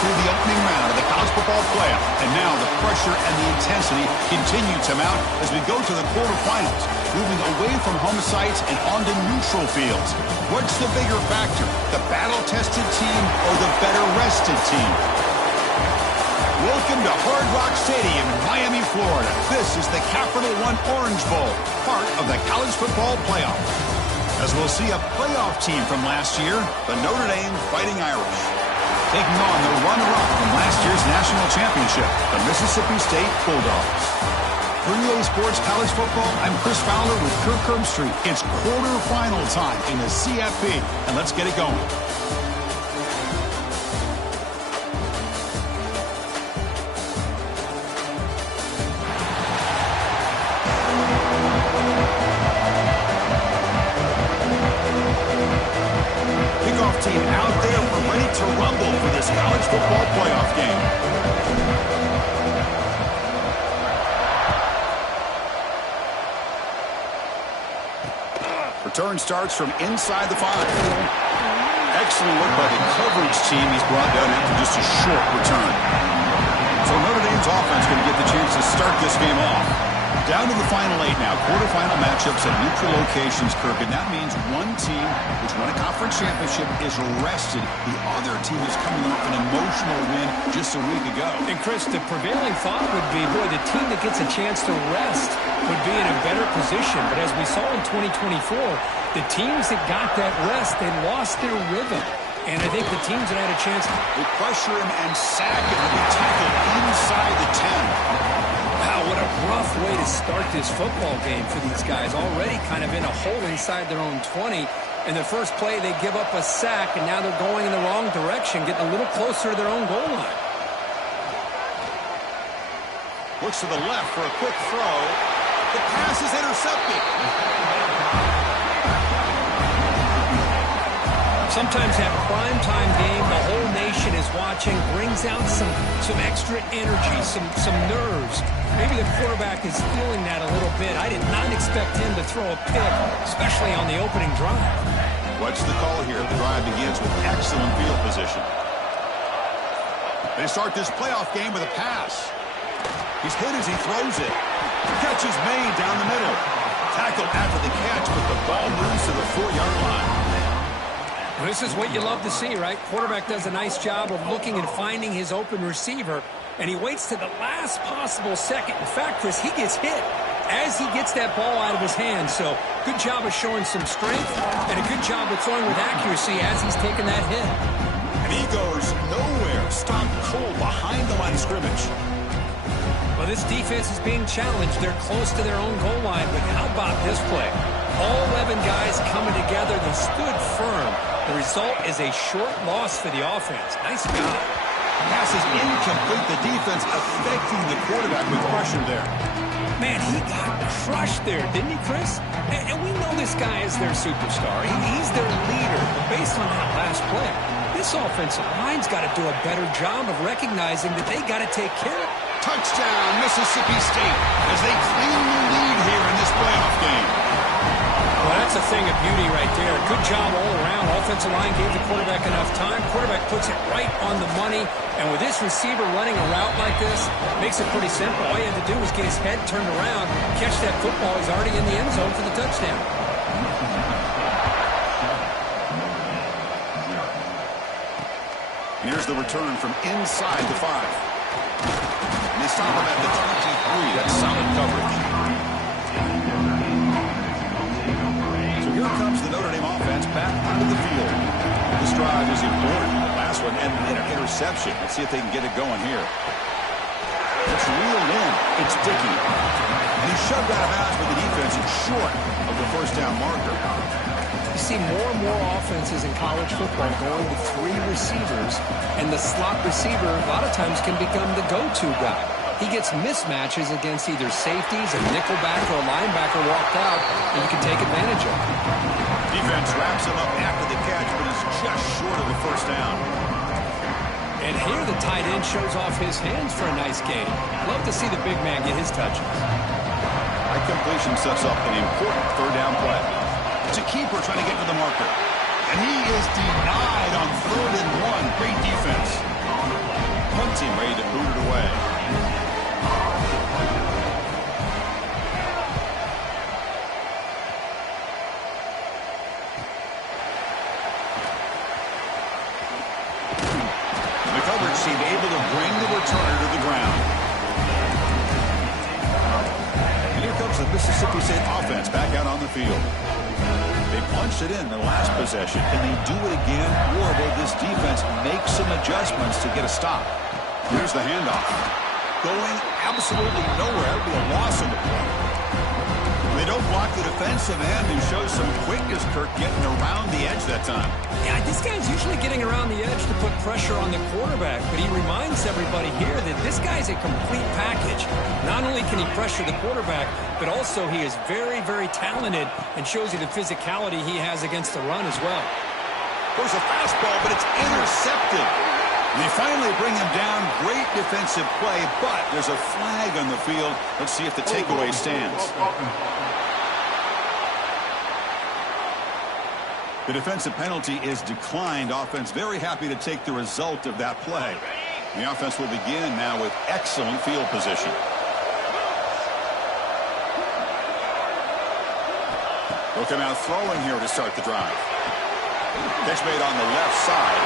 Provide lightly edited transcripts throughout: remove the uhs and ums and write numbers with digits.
through the opening round of the college football playoff. And now the pressure and the intensity continue to mount as we go to the quarterfinals, moving away from home sites and onto neutral fields. What's the bigger factor, the battle-tested team or the better-rested team? Welcome to Hard Rock Stadium in Miami, Florida. This is the Capital One Orange Bowl, part of the college football playoff. As we'll see a playoff team from last year, the Notre Dame Fighting Irish, taking on the runner-up from last year's national championship, the Mississippi State Bulldogs. For EA Sports College Football, I'm Chris Fowler with Kirk Herbstreit. It's quarterfinal time in the CFP, and let's get it going. Team out there, we're ready to rumble for this college football playoff game. Return starts from inside the 5. Excellent work by the coverage team. He's brought down after just a short return. So Notre Dame's offense going to get the chance to start this game off. Down to the final 8 now. Quarterfinal matchups at neutral locations, Kirk. And that means one team which won a conference championship is rested. The other team is coming off an emotional win just a week ago. And, Chris, the prevailing thought would be, boy, the team that gets a chance to rest would be in a better position. But as we saw in 2024, the teams that got that rest, they lost their rhythm. And I think the teams that had a chance to pressure him and sack him and be tackled inside the 10. Wow, what a rough way to start this football game for these guys. Already kind of in a hole inside their own 20. In the first play, they give up a sack, and now they're going in the wrong direction, getting a little closer to their own goal line. Looks to the left for a quick throw. The pass is intercepted. Sometimes that primetime game, the whole nation is watching, brings out some extra energy, some nerves. Maybe the quarterback is feeling that a little bit. I did not expect him to throw a pick, especially on the opening drive. What's the call here? The drive begins with excellent field position. They start this playoff game with a pass. He's hit as he throws it. Catch is made down the middle. Tackled after the catch, but the ball moves to the 4-yard line. This is what you love to see, right? Quarterback does a nice job of looking and finding his open receiver, and he waits to the last possible second. In fact, Chris, he gets hit as he gets that ball out of his hands. So good job of showing some strength and a good job of throwing with accuracy as he's taking that hit. And he goes nowhere. Stopped cold behind the line of scrimmage. Well, this defense is being challenged. They're close to their own goal line, but how about this play? All 11 guys coming together. They stood firm. The result is a short loss for the offense. Nice job. Pass is incomplete. The defense affecting the quarterback with pressure there. Man, he got crushed there, didn't he, Chris? And we know this guy is their superstar. He's their leader. But based on that last play, this offensive line's got to do a better job of recognizing that they got to take care of it. Touchdown, Mississippi State, as they claim the lead here in this playoff game. Well, that's a thing of beauty right there. Good job all around. Offensive line gave the quarterback enough time. Quarterback puts it right on the money. And with this receiver running a route like this, makes it pretty simple. All you had to do was get his head turned around, catch that football. He's already in the end zone for the touchdown. Here's the return from inside the 5. And they stop him at the 23. That's solid coverage. Here comes the Notre Dame offense back onto the field. This drive is important. The last one and an interception. Let's see if they can get it going here. It's reeled in. It's Dickey. And he's shoved out of bounds with the defense and short of the first down marker. You see more and more offenses in college football going to 3 receivers, and the slot receiver a lot of times can become the go-to guy. He gets mismatches against either safeties, a nickelback, or a linebacker walked out, and you can take advantage of it. Defense wraps him up after the catch, but he's just short of the first down. And here the tight end shows off his hands for a nice gain. Love to see the big man get his touches. That completion sets up an important third down play. It's a keeper trying to get to the marker. And he is denied on 3rd and 1. Great defense. team ready to boot it away. The coverage seemed able to bring the returner to the ground. And here comes the Mississippi State offense back out on the field. They punched it in the last possession. Can they do it again, or will this defense make some adjustments to get a stop? Here's the handoff. Going absolutely nowhere. It'll be a loss on the play. They don't block the defensive end and show some quickness, Kirk, getting around the edge that time. Yeah, this guy's usually getting around the edge to put pressure on the quarterback, but he reminds everybody here that this guy's a complete package. Not only can he pressure the quarterback, but also he is very, very talented and shows you the physicality he has against the run as well. There's a fastball, but it's intercepted. They finally bring him down. Great defensive play, but there's a flag on the field. Let's see if the takeaway stands. The defensive penalty is declined. Offense very happy to take the result of that play. The offense will begin now with excellent field position. They'll come out throwing here to start the drive. Catch made on the left side.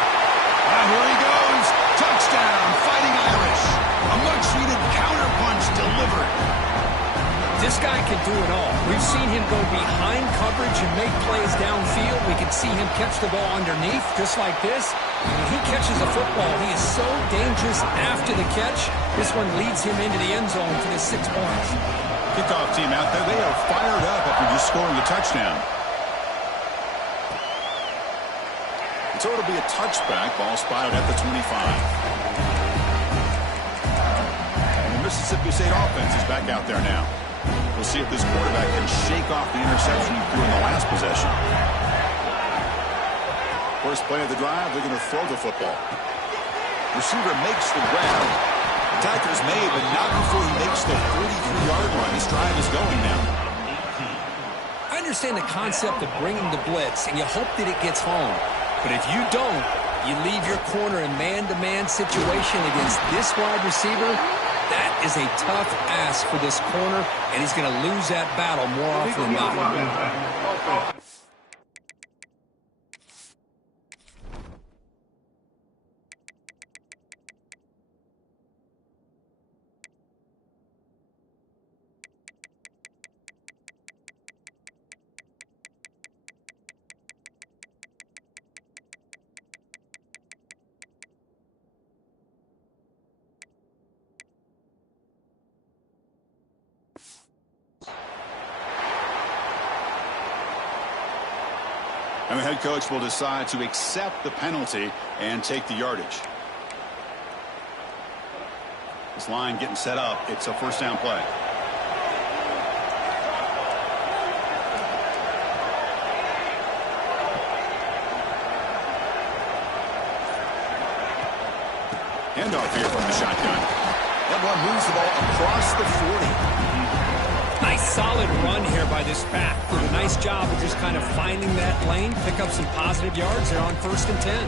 And here he goes. Touchdown, Fighting Irish. A much-needed counterpunch delivered. This guy can do it all. We've seen him go behind coverage and make plays downfield. We can see him catch the ball underneath, just like this. When he catches a football, he is so dangerous after the catch. This one leads him into the end zone for the 6 points. Kickoff team out there. They are fired up after just scoring a touchdown. And so it'll be a touchback. Ball spotted at the 25. And the Mississippi State offense is back out there now. We'll see if this quarterback can shake off the interception he threw in the last possession. First play of the drive, they're going to throw the football. Receiver makes the grab. Attacker's made, but not before he makes the 43-yard line. This drive is going now. I understand the concept of bringing the blitz, and you hope that it gets home. But if you don't, you leave your corner in man-to-man situation against this wide receiver. That is a tough ask for this corner, and he's going to lose that battle more often than not. And the head coach will decide to accept the penalty and take the yardage. This line getting set up. It's a first down play. Handoff here from the shotgun. That one moves the ball across the 40. Nice solid run here by this back. Did a nice job of just kind of finding that lane, pick up some positive yards. They're on 1st and 10.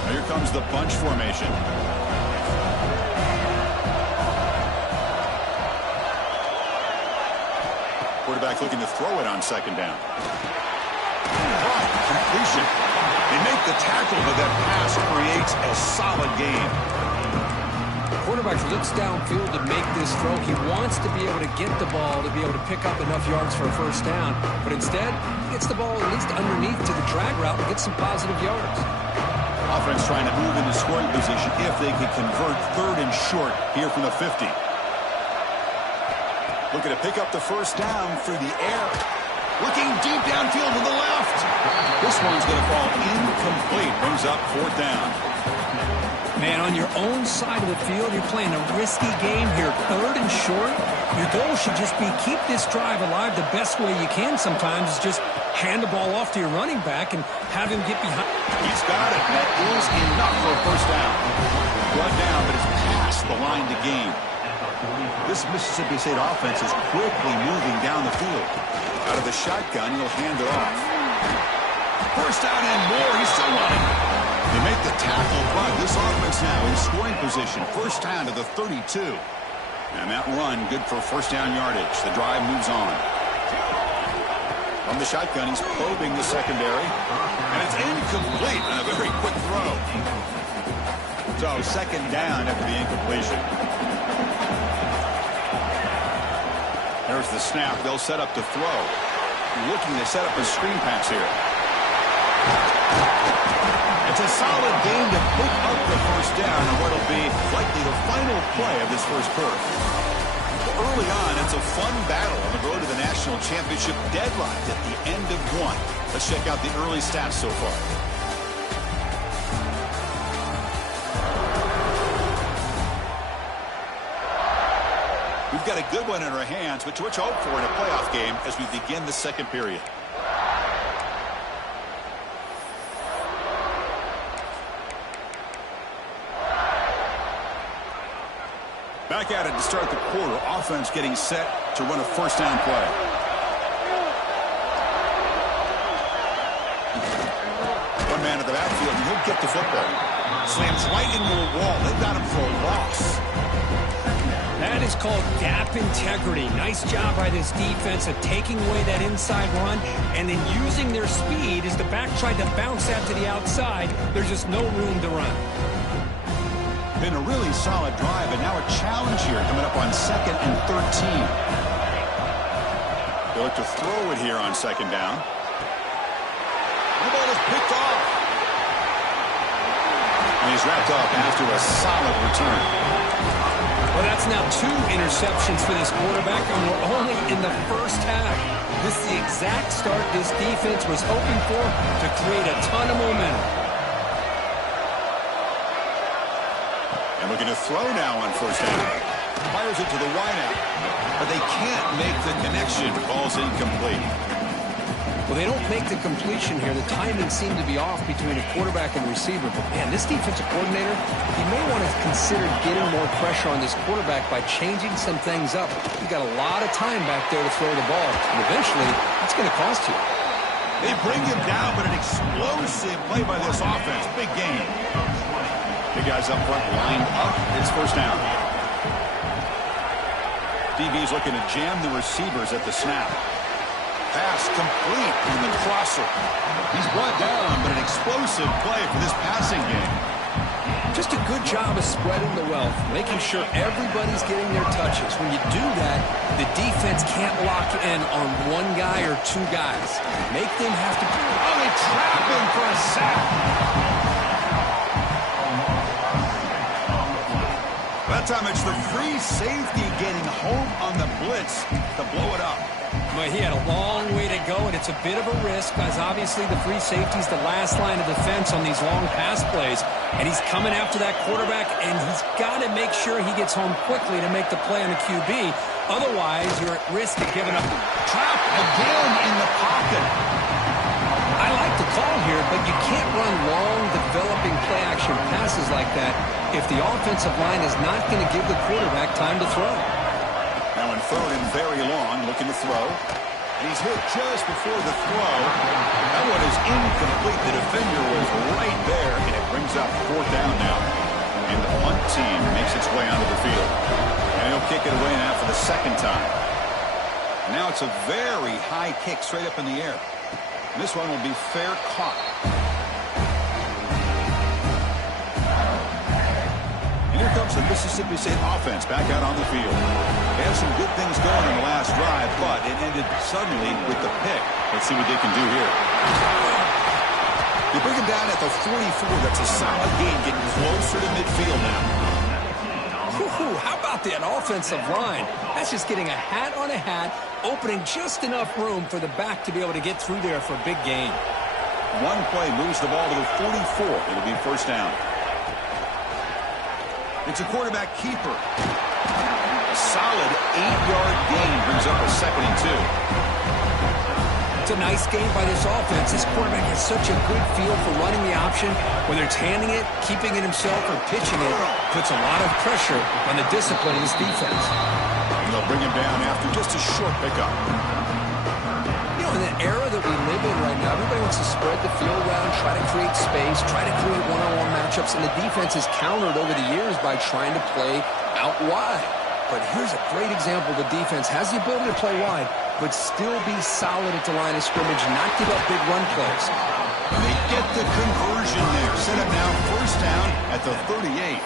Now here comes the bunch formation. Quarterback looking to throw it on 2nd down. Completion. They make the tackle, but that pass creates a solid gain. Quarterback looks downfield to make this throw. He wants to be able to get the ball to be able to pick up enough yards for a first down. But instead, he gets the ball at least underneath to the drag route and get some positive yards. Offense trying to move into scoring position if they could convert 3rd and short here from the 50. Looking to pick up the first down through the air. Looking deep downfield to the left. This one's going to fall incomplete. Brings up 4th down. Man, on your own side of the field, you're playing a risky game here. 3rd and short. Your goal should just be keep this drive alive the best way you can sometimes is just hand the ball off to your running back and have him get behind. He's got it. That is enough for a first down. Brought down, but it's past the line to gain. This Mississippi State offense is quickly moving down the field. Out of the shotgun, he'll hand it off. First down and more. He's still running. They make the tackle, now in scoring position. First down to the 32. And that run, good for first down yardage. The drive moves on. From the shotgun, he's probing the secondary. And it's incomplete on a very quick throw. So second down after the incompletion. There's the snap. They'll set up to throw. Looking to set up a screen pass here. It's a solid gain to pick up the first down on what will be likely the final play of this first quarter. Early on, it's a fun battle on the road to the national championship, deadlocked at the end of one. Let's check out the early stats so far. We've got a good one in our hands, which we'll hope for in a playoff game as we begin the second period. Back at it to start the quarter. Offense getting set to run a first down play. One man at the backfield, and he'll get the football. Slams right into a wall. They've got him for a loss. That is called gap integrity. Nice job by this defense of taking away that inside run and then using their speed as the back tried to bounce that to the outside. There's just no room to run. Been a really solid drive, and now a challenge here coming up on 2nd and 13. They look to throw it here on second down. The ball is picked off. And he's wrapped up after a solid return. Well, that's now 2 interceptions for this quarterback, and we're only in the first half. This is the exact start this defense was hoping for to create a ton of momentum. And looking to throw now on first down. Fires it to the wideout. But they can't make the connection. Ball's incomplete. Well, they don't make the completion here. The timing seemed to be off between a quarterback and receiver. But, man, this defensive coordinator, he may want to consider getting more pressure on this quarterback by changing some things up. He's got a lot of time back there to throw the ball. And eventually, it's going to cost you. They bring him down, but an explosive play by this offense. Big game. Big guys up front lined up. It's first down. DB's looking to jam the receivers at the snap. Pass complete in the crosser. He's brought down, but an explosive play for this passing game. Just a good job of spreading the wealth, making sure everybody's getting their touches. When you do that, the defense can't lock in on one guy or 2 guys. Make them have to... Oh, they trap him for a sack. That time it's the free safety getting home on the blitz to blow it up. But he had a long way to go, and it's a bit of a risk because obviously the free safety's the last line of defense on these long pass plays. And he's coming after that quarterback, and he's got to make sure he gets home quickly to make the play on the QB. Otherwise, you're at risk of giving up. Trap again in the pocket. I like the call here, but you can't run long, developing play-action passes like that if the offensive line is not going to give the quarterback time to throw. Now in 3rd and very long, looking to throw. And he's hit just before the throw. That one is incomplete. The defender was right there, and it brings up 4th down now. And the punt team makes its way onto the field. And he'll kick it away now for the 2nd time. And now it's a very high kick straight up in the air. And this one will be fair caught. And here comes the Mississippi State offense back out on the field. They had some good things going in the last drive, but it ended suddenly with the pick. Let's see what they can do here. They bring him down at the 44. That's a solid gain, getting closer to midfield now. How about that offensive line? That's just getting a hat on a hat, opening just enough room for the back to be able to get through there for a big gain. One play moves the ball to the 44. It'll be first down. It's a quarterback keeper. A solid 8-yard gain brings up a 2nd and 2. It's a nice game by this offense. This quarterback has such a good feel for running the option. Whether it's handing it, keeping it himself, or pitching it, puts a lot of pressure on the discipline of this defense. And they'll bring him down after just a short pickup. You know, in the era that we live in right now, everybody wants to spread the field around, try to create space, try to create one-on-one matchups. matchups, and the defense is countered over the years by trying to play out wide. But here's a great example. The defense has the ability to play wide, but still be solid at the line of scrimmage, not give up big run plays. And they get the conversion there. Set up now first down at the 38.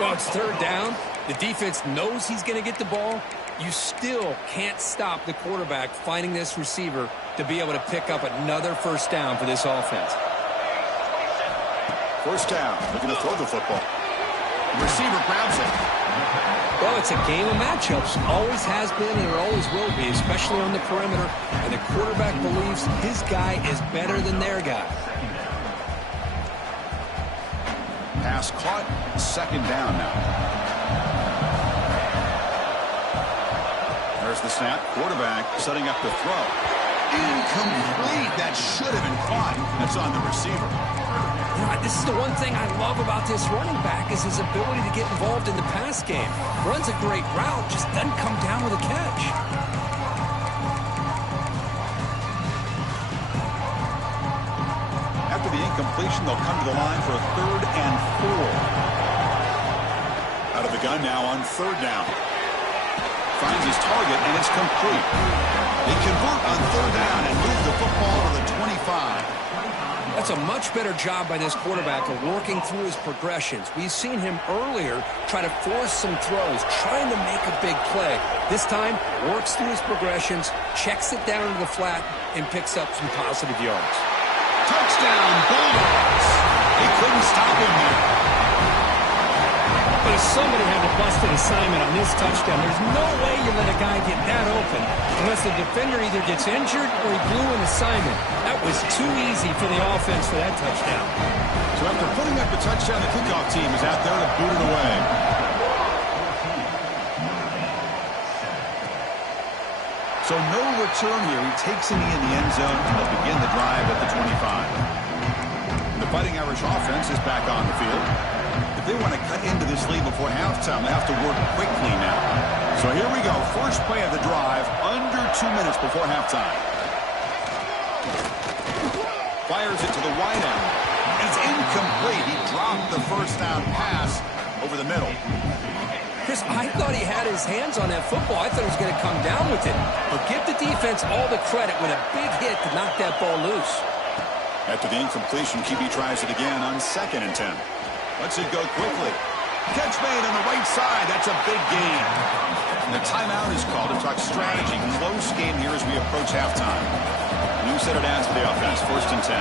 Well, it's third down. The defense knows he's going to get the ball. You still can't stop the quarterback finding this receiver to be able to pick up another first down for this offense. First down, looking to throw the football. The receiver grabs it. Well, it's a game of matchups. Always has been and it always will be, especially on the perimeter. And the quarterback believes his guy is better than their guy. Pass caught, second down now. There's the snap. Quarterback setting up the throw. Incomplete. That should have been caught. That's on the receiver. This is the one thing I love about this running back is his ability to get involved in the pass game. Runs a great route, just doesn't come down with a catch. After the incompletion, they'll come to the line for a 3rd and 4. Out of the gun now on 3rd down. Finds his target, and it's complete. They convert on 3rd down and move the football to the 25. That's a much better job by this quarterback of working through his progressions. We've seen him earlier try to force some throws, trying to make a big play. This time, works through his progressions, checks it down to the flat, and picks up some positive yards. Touchdown, Bulldogs! They couldn't stop him there. But if somebody had a busted assignment on this touchdown, there's no way you let a guy get that open unless the defender either gets injured or he blew an assignment. That was too easy for the offense for that touchdown. So after putting up the touchdown, the kickoff team is out there to boot it away. So no return here. He takes a knee in the end zone, and they'll begin the drive at the 25. The Fighting Irish offense is back on the field. If they want to cut into this lead before halftime, they have to work quickly now. So here we go. First play of the drive, under 2 minutes before halftime. Fires it to the wide end. It's incomplete. He dropped the first down pass over the middle. Chris, I thought he had his hands on that football. I thought he was going to come down with it. But give the defense all the credit with a big hit to knock that ball loose. After the incompletion, QB tries it again on 2nd and 10. Lets it go quickly. Catch made on the right side. That's a big gain. And the timeout is called to talk strategy. Close game here as we approach halftime. New set of downs for the offense. 1st and 10.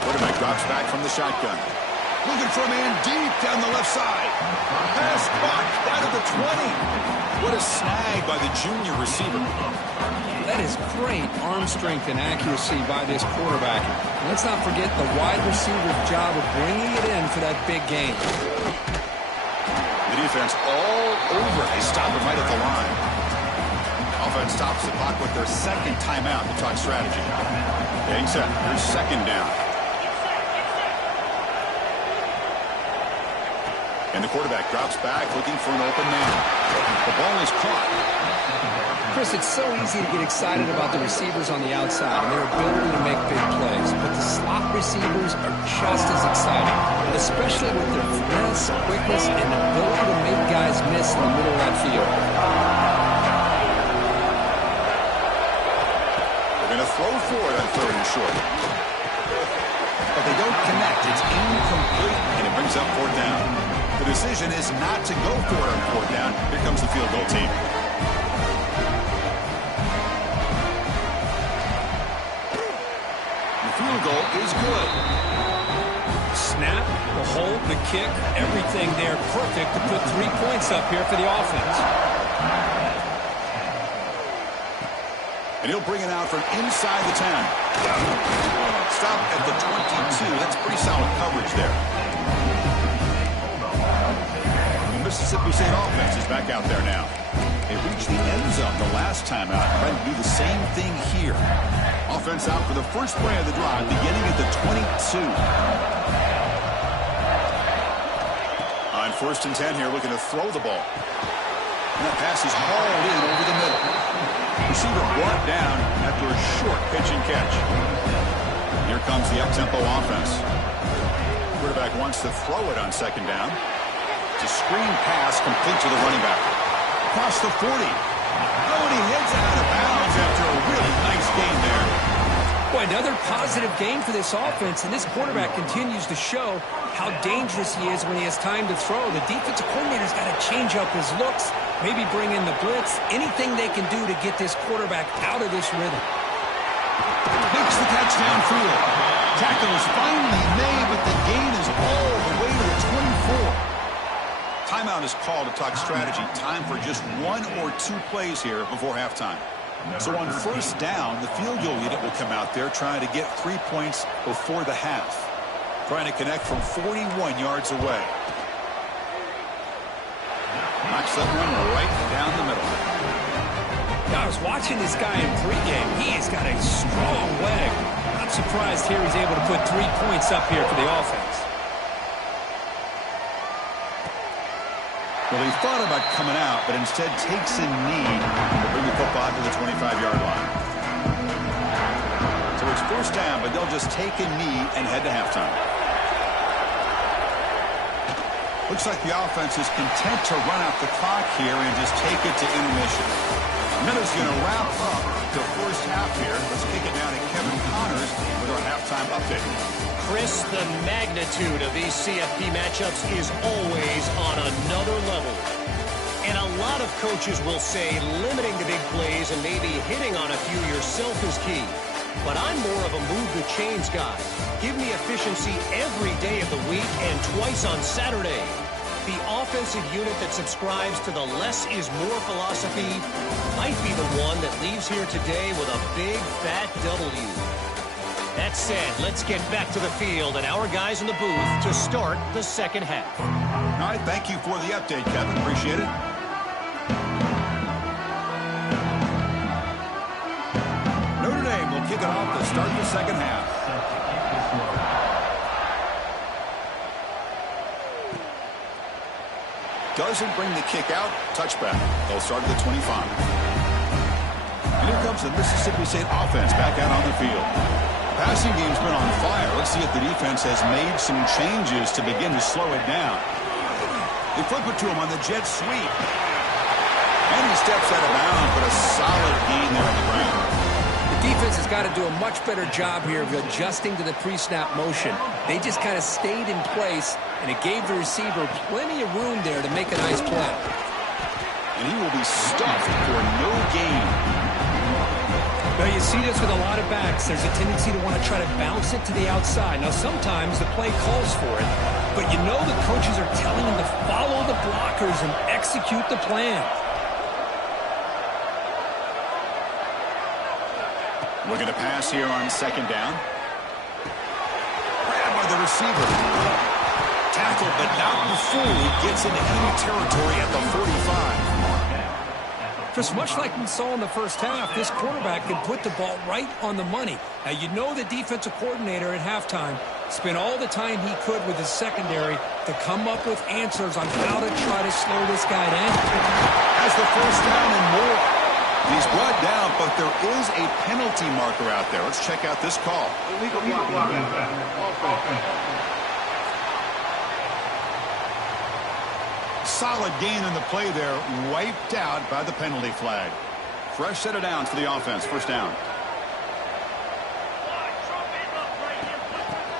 Quarterback drops back from the shotgun. Looking for a man deep down the left side. Pass caught out of the 20. What a snag by the junior receiver. That is great arm strength and accuracy by this quarterback. And let's not forget the wide receiver's job of bringing it in for that big gain. The defense all over. They stop him right at the line. Offense stops the clock with their 2nd timeout to talk strategy. Getting set. Here's 2nd down. And the quarterback drops back looking for an open man. The ball is caught. Chris, it's so easy to get excited about the receivers on the outside and their ability to make big plays, but the slot receivers are just as exciting, especially with their finesse, quickness, and ability to make guys miss in the middle of that field. They're going to throw for it on 3rd and short. But they don't connect. It's incomplete, and it brings up 4th down. The decision is not to go for it on 4th down. Here comes the field goal team. Field goal is good. Snap, the hold, the kick, everything there perfect to put 3 points up here for the offense. And he'll bring it out from inside the 10. Stop at the 22. That's pretty solid coverage there. The Mississippi State offense is back out there now. They reached the end zone the last time out, trying to do the same thing here. Offense out for the first play of the drive, beginning at the 22. On 1st and 10 here, looking to throw the ball. And that pass is hauled in over the middle. Receiver brought down after a short pitch and catch. Here comes the up-tempo offense. Quarterback wants to throw it on second down. It's a screen pass complete to the running back. Across the 40. Oh, and he heads out of bounds after a really nice gain there. Boy, another positive game for this offense, and this quarterback continues to show how dangerous he is when he has time to throw. The defensive coordinator's got to change up his looks, maybe bring in the blitz, anything they can do to get this quarterback out of this rhythm. Makes the catch downfield. Tackle is finally made, but the gain is all the way to the 24. Timeout is called to talk strategy. Time for just 1 or 2 plays here before halftime. So on first down, the field goal unit will come out there trying to get 3 points before the half. Trying to connect from 41 yards away. Knocks that one right down the middle. Now, I was watching this guy in pregame. He has got a strong leg. I'm surprised here he's able to put 3 points up here for the offense. Well, he thought about coming out, but instead takes a knee to bring the football to the 25-yard line. So it's first down, but they'll just take a knee and head to halftime. Looks like the offense is content to run out the clock here and just take it to intermission. Miller's going to wrap up the first half here. Let's kick it down to Kevin Connors with our halftime update. Chris, the magnitude of these CFP matchups is always on another level. And a lot of coaches will say limiting the big plays and maybe hitting on a few yourself is key. But I'm more of a move the chains guy. Give me efficiency every day of the week and twice on Saturday. The offensive unit that subscribes to the less is more philosophy might be the one that leaves here today with a big fat W. That said, let's get back to the field and our guys in the booth to start the second half. All right, thank you for the update, Kevin. Appreciate it. Notre Dame will kick it off to start the second half. Doesn't bring the kick out. Touchback. They'll start at the 25. And here comes the Mississippi State offense back out on the field. Passing game's been on fire. Let's see if the defense has made some changes to begin to slow it down. They flip it to him on the jet sweep. And he steps out of bounds, but a solid gain there on the ground. The defense has got to do a much better job here of adjusting to the pre-snap motion. They just kind of stayed in place, and it gave the receiver plenty of room there to make a nice play. And he will be stuffed for no gain. Now, you see this with a lot of backs. There's a tendency to want to try to bounce it to the outside. Now, sometimes the play calls for it, but you know the coaches are telling them to follow the blockers and execute the plan. Looking to pass here on second down. Grabbed by the receiver. Tackled, but not before he gets into enemy territory at the 45. Just much like we saw in the first half, this quarterback can put the ball right on the money. Now, you know the defensive coordinator at halftime spent all the time he could with his secondary to come up with answers on how to try to slow this guy down. Has the first down and more. He's brought down, but there is a penalty marker out there. Let's check out this call. Solid gain in the play there, wiped out by the penalty flag. Fresh set of downs for the offense, first down.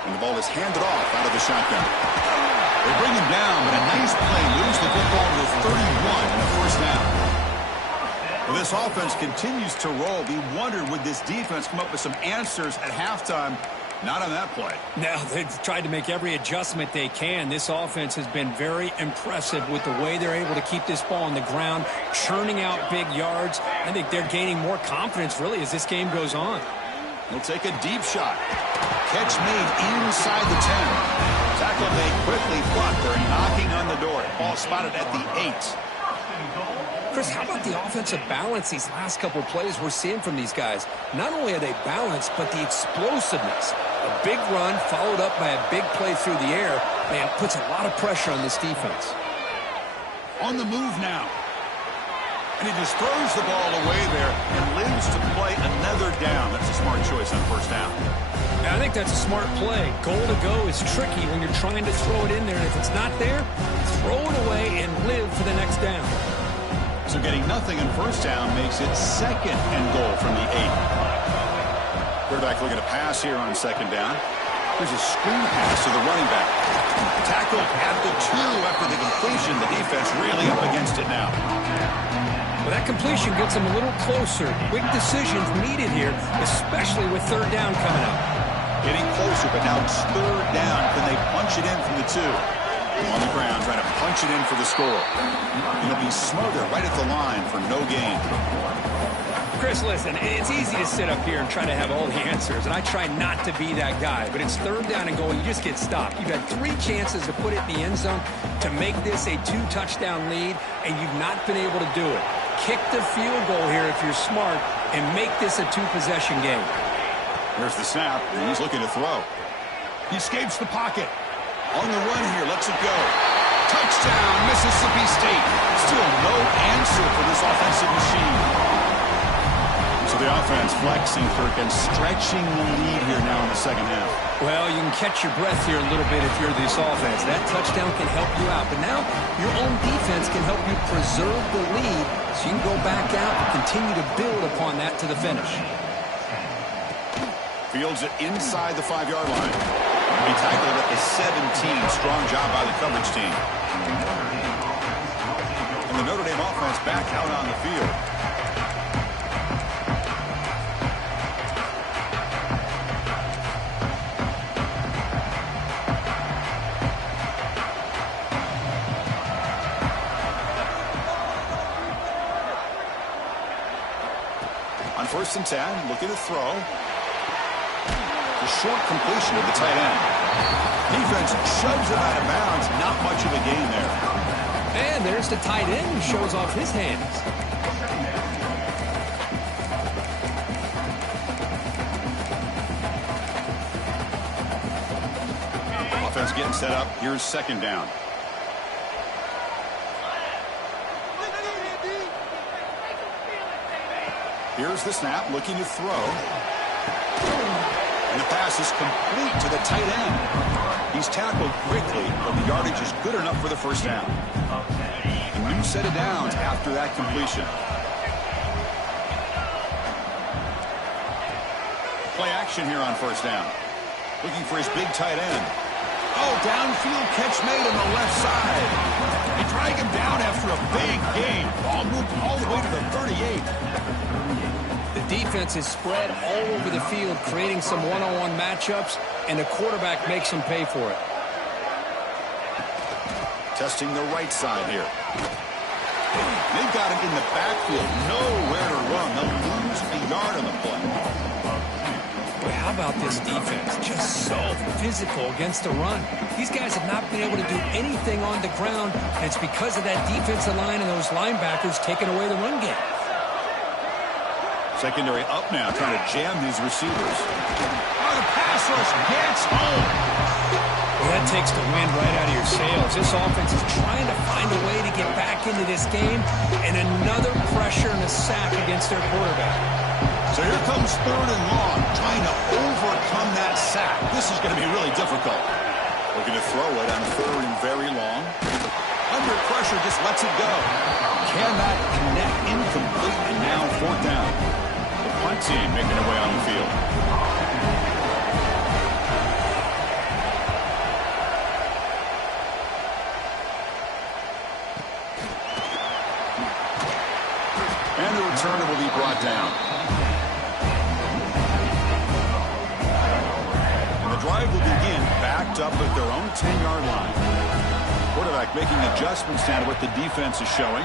And the ball is handed off out of the shotgun. They bring him down, but a nice play moves the football to the 31 and a first down. Well, this offense continues to roll. We wondered, would this defense come up with some answers at halftime? Not on that play. Now, they've tried to make every adjustment they can. This offense has been very impressive with the way they're able to keep this ball on the ground, churning out big yards. I think they're gaining more confidence, really, as this game goes on. He'll take a deep shot. Catch made inside the 10. Tackle made quickly, but they're knocking on the door. Ball spotted at the 8. Chris, how about the offensive balance these last couple of plays we're seeing from these guys? Not only are they balanced, but the explosiveness. A big run followed up by a big play through the air, man, puts a lot of pressure on this defense. On the move now. And he just throws the ball away there and lives to play another down. That's a smart choice on first down. I think that's a smart play. Goal to go is tricky when you're trying to throw it in there. And if it's not there, throw it away and live for the next down. So getting nothing in first down makes it 2nd and goal from the 8. Quarterback looking to pass here on 2nd down. There's a screen pass to the running back. Tackled at the 2 after the completion. The defense really up against it now. Well, that completion gets them a little closer. Quick decisions needed here, especially with 3rd down coming up. Getting closer, but now it's 3rd down. Can they punch it in from the 2? On the ground, trying to punch it in for the score. It'll be smothered right at the line for no gain. Chris, listen, it's easy to sit up here and try to have all the answers, and I try not to be that guy, but it's 3rd down and goal. You just get stopped. You've had 3 chances to put it in the end zone to make this a 2-touchdown lead, and you've not been able to do it. Kick the field goal here if you're smart and make this a 2-possession game. Here's the snap, and he's looking to throw. He escapes the pocket. On the run here, lets it go. Touchdown, Mississippi State. Still no answer for this offensive machine. So the offense flexing, Kirk, and stretching the lead here now in the 2nd half. Well, you can catch your breath here a little bit if you're this offense. That touchdown can help you out. But now your own defense can help you preserve the lead so you can go back out and continue to build upon that to the finish. Fields it inside the 5-yard line. He tackled at the 17. Strong job by the coverage team. And the Notre Dame offense back out on the field. On 1st and 10, looking to throw. A short completion of the tight end. Defense shoves it out of bounds. Not much of a gain there. And there's the tight end who shows off his hands. Offense getting set up. Here's 2nd down. Here's the snap, looking to throw. And the pass is complete to the tight end. He's tackled quickly, but the yardage is good enough for the 1st down. A new set of downs after that completion. Play action here on 1st down. Looking for his big tight end. Oh, downfield catch made on the left side. They drag him down after a big gain. Ball moved all the way to the 38. The defense is spread all over the field, creating some one-on-one matchups, and the quarterback makes them pay for it. Testing the right side here. They've got him in the backfield. Nowhere to run. They'll lose a yard on the play. Boy, how about this defense? Just so physical against the run. These guys have not been able to do anything on the ground, and it's because of that defensive line and those linebackers taking away the run game. Secondary up now, trying to jam these receivers. Oh, the pass rush gets home. Well, that takes the wind right out of your sails. This offense is trying to find a way to get back into this game, and another pressure and a sack against their quarterback. So here comes 3rd and long, trying to overcome that sack. This is going to be really difficult. Looking to throw it on 3rd and very long. Under pressure, just lets it go. Cannot connect, incomplete, and now 4th down. The punt team making their way on the field. And the returner will be brought down. And the drive will begin backed up at their own 10-yard line. Quarterback making adjustments now to what the defense is showing.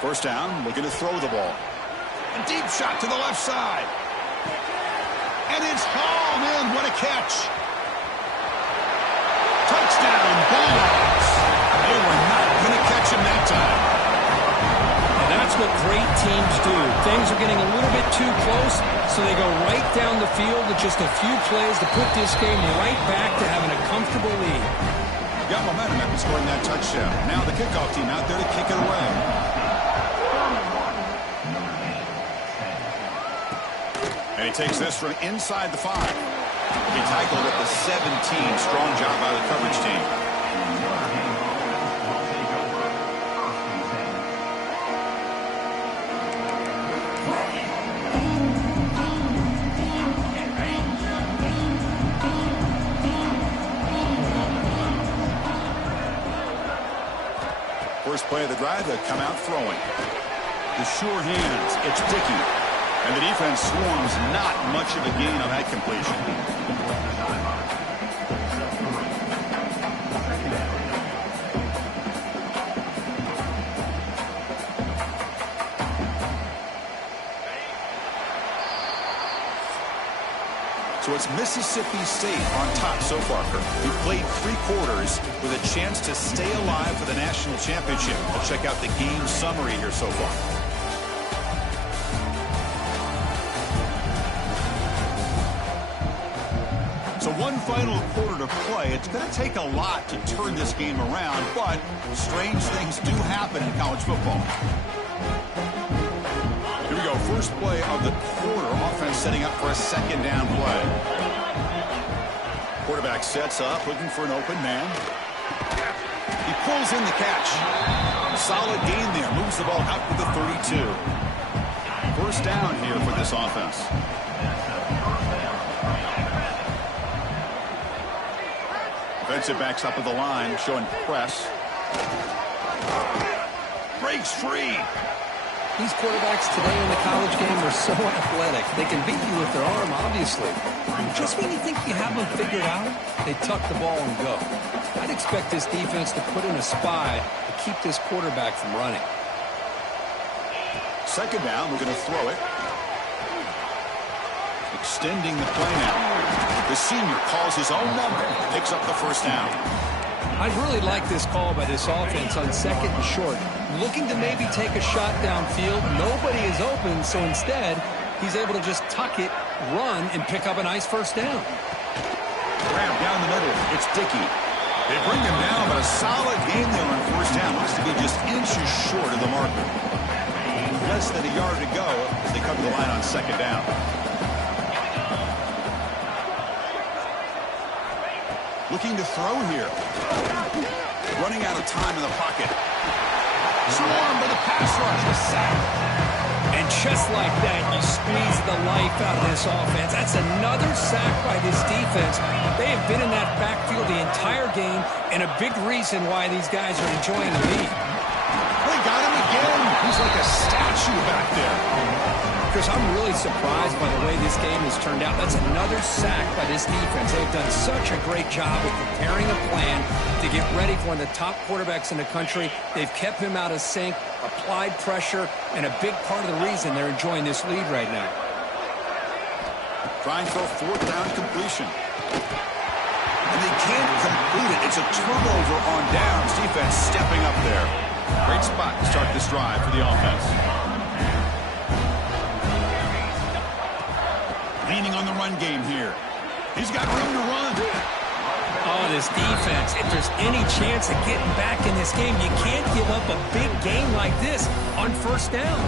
1st down, looking to throw the ball. A deep shot to the left side. And it's hauled in. What a catch. Touchdown, Bulldogs. They were not going to catch him that time. And that's what great teams do. Things are getting a little bit too close, so they go right down the field with just a few plays to put this game right back to having a comfortable lead. Got momentum after scoring that touchdown. Now the kickoff team out there to kick it away. And he takes this from inside the 5. He tackled at the 17. Strong job by the coverage team. First play of the drive, they come out throwing. The sure hands, it's Dickey. And the defense swarms, not much of a gain on that completion. So it's Mississippi State on top so far. We've played 3 quarters with a chance to stay alive for the national championship. We'll check out the game summary here so far. So one final quarter to play. It's going to take a lot to turn this game around, but strange things do happen in college football. Here we go. First play of the quarter. Offense setting up for a second down play. Quarterback sets up, looking for an open man. He pulls in the catch. Solid gain there. Moves the ball out to the 32. First down here for this offense. Defensive backs up at the line, showing press. Breaks free. These quarterbacks today in the college game are so athletic. They can beat you with their arm, obviously. Just when you think you have them figured out, they tuck the ball and go. I'd expect this defense to put in a spy to keep this quarterback from running. Second down, we're going to throw it. Extending the play now. The senior calls his own number, picks up the first down. I really like this call by this offense on second and short. Looking to maybe take a shot downfield. Nobody is open, so instead, he's able to just tuck it, run, and pick up a nice first down. Grab down the middle. It's Dickey. They bring him down, but a solid game there on first down. Looks to be just inches short of the marker. Less than a yard to go as they come to the line on second down. Looking to throw here. Running out of time in the pocket. Swarmed by the pass rush. A sack. And just like that, you squeeze the life out of this offense. That's another sack by this defense. They have been in that backfield the entire game, and a big reason why these guys are enjoying the lead. They got him again. He's like a statue back there. Chris, I'm really surprised by the way this game has turned out. That's another sack by this defense. They've done such a great job of preparing a plan to get ready for one of the top quarterbacks in the country. They've kept him out of sync, applied pressure, and a big part of the reason they're enjoying this lead right now. Trying for a fourth down completion. And they can't complete it. It's a turnover on downs. Defense stepping up there. Great spot to start this drive for the offense. Leaning on the run game here. He's got room to run. Oh, this defense. If there's any chance of getting back in this game, you can't give up a big game like this on first down.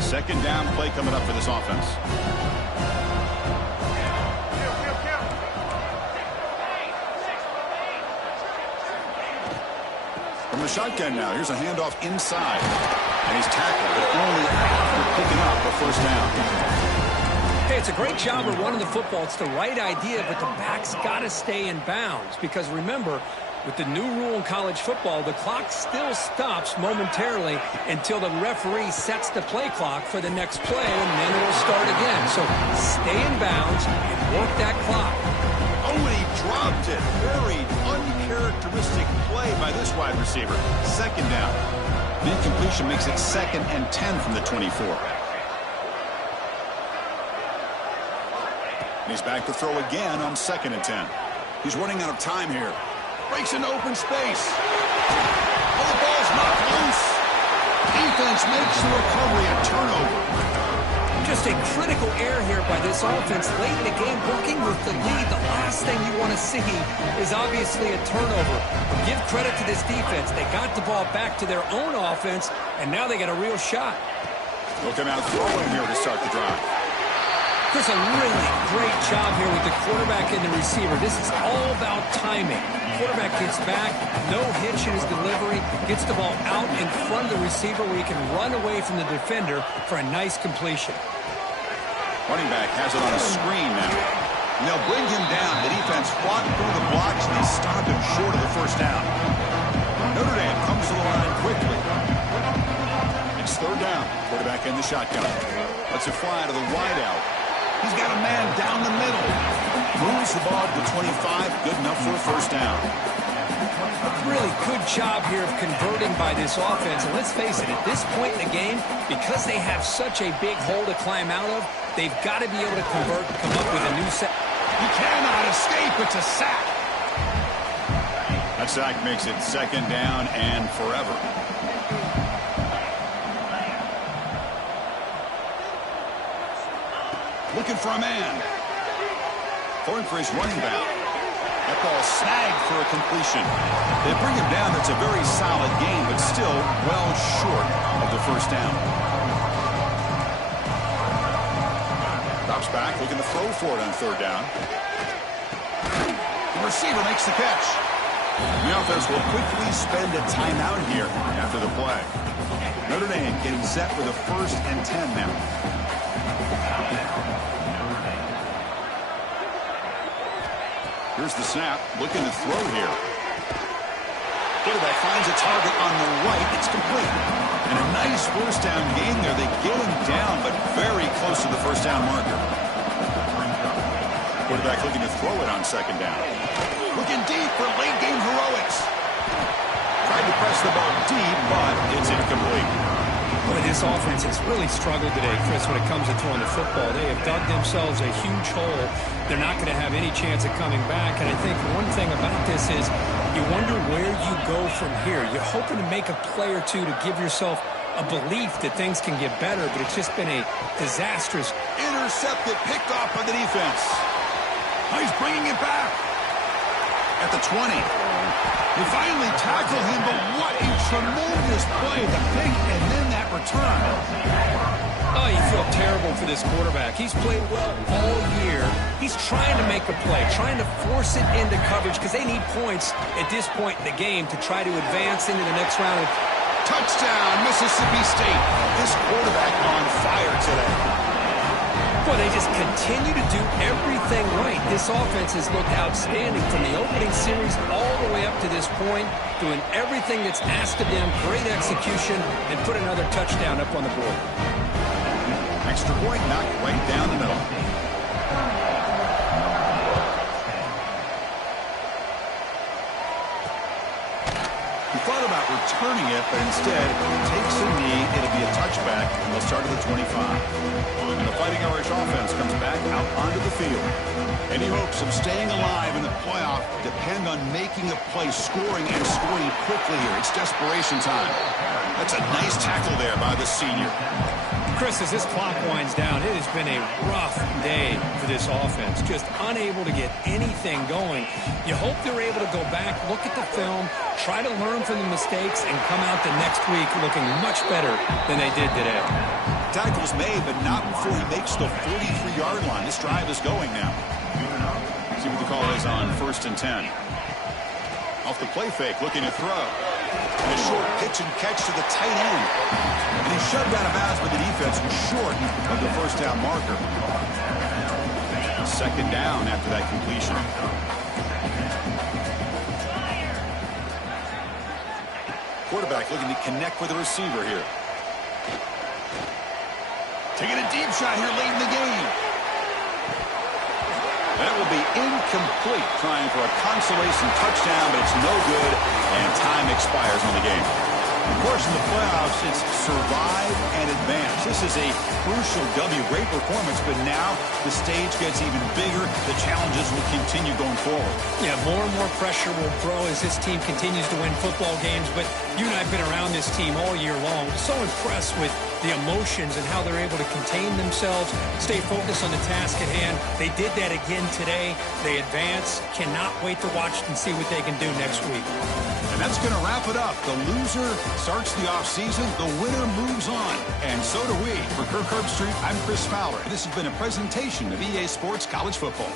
Second down play coming up for this offense. From the shotgun now, here's a handoff inside. And he's tackled, but only after picking up the first down. Hey, it's a great job of running the football. It's the right idea, but the back's got to stay in bounds. Because remember, with the new rule in college football, the clock still stops momentarily until the referee sets the play clock for the next play, and then it'll start again. So stay in bounds and work that clock. Oh, and he dropped it. Very uncharacteristic play by this wide receiver. Second down. The incompletion makes it 2nd and 10 from the 24. And he's back to throw again on 2nd and 10. He's running out of time here. Breaks into open space. Oh, the ball's knocked loose. Defense makes the recovery, a turnover. Just a critical error here by this offense late in the game, working with the lead. The last thing you want to see is obviously a turnover. But give credit to this defense. They got the ball back to their own offense, and now they got a real shot. Looking out throwing here to start the drive. Chris, a really great job here with the quarterback and the receiver. This is all about timing. Quarterback gets back, no hitch in his delivery, gets the ball out in front of the receiver where he can run away from the defender for a nice completion. Running back has it on a screen now. And they'll bring him down. The defense fought through the blocks, and they stopped him short of the first down. Notre Dame comes to the line quickly. It's third down. Quarterback in the shotgun. Lets it fly to the wideout. He's got a man down the middle. Moves the ball to 25. Good enough for a first down. Really good job here of converting by this offense. And let's face it, at this point in the game, because they have such a big hole to climb out of, they've got to be able to convert and come up with a new set. He cannot escape. It's a sack. That sack makes it second down and forever. Looking for a man. Throwing for his running back. That ball snagged for a completion. They bring him down. That's a very solid game, but still well short of the first down. Drops back, looking to throw for it on third down. The receiver makes the catch. The offense will quickly spend a timeout here after the play. Notre Dame getting set with a 1st and 10 now. Here's the snap, looking to throw here. Quarterback finds a target on the right. It's complete. And a nice first down game there. They get him down, but very close to the first down marker. Quarterback looking to throw it on second down. Looking deep for late game heroics. Tried to press the ball deep, but it's incomplete. Boy, this offense has really struggled today, Chris, when it comes to throwing the football. They have dug themselves a huge hole. They're not going to have any chance of coming back. And I think one thing about this is you wonder where you go from here. You're hoping to make a play or two to give yourself a belief that things can get better, but it's just been a disastrous. Intercepted, picked off by the defense. Oh, he's bringing it back at the 20. They finally tackle him, but what a tremendous play. The pick and then that return. Oh, you feel terrible for this quarterback. He's played well all year. He's trying to make a play, trying to force it into coverage because they need points at this point in the game to try to advance into the next round. Touchdown, Mississippi State. This quarterback on fire today. Boy, they just continue to do everything right. This offense has looked outstanding from the opening series all the way up to this point, doing everything that's asked of them, great execution, and put another touchdown up on the board. Extra point knocked right down the middle. He thought about returning it, but instead takes a knee. It'll be a touchback, and they'll start at the 25. And the Fighting Irish offense comes back out onto the field. Any hopes of staying alive in the playoff depend on making a play, scoring and scoring quickly here. It's desperation time. That's a nice tackle there by the senior. Chris, as this clock winds down, it has been a rough day for this offense. Just unable to get anything going. You hope they're able to go back, look at the film, try to learn from the mistakes, and come out the next week looking much better than they did today. Tackle's made, but not before he makes the 43-yard line. This drive is going now. See what the call is on 1st and 10. Off the play fake, looking to throw. And a short pitch and catch to the tight end. And he's shoved out of bounds by the defense and short of the first down marker. Second down after that completion. Quarterback looking to connect with the receiver here. Taking a deep shot here late in the game. That will be incomplete, trying for a consolation touchdown, but it's no good, and time expires on the game. Of course, in the playoffs, it's survive and advance. This is a crucial W. Great performance, but now the stage gets even bigger. The challenges will continue going forward. Yeah, more and more pressure will grow as this team continues to win football games. But you and I have been around this team all year long. So impressed with the emotions and how they're able to contain themselves, stay focused on the task at hand. They did that again today. They advance. Cannot wait to watch and see what they can do next week. And that's going to wrap it up. The loser starts the offseason. The winner moves on. And so do we. For Kirk Herbstreit, I'm Chris Fowler. This has been a presentation of EA Sports College Football.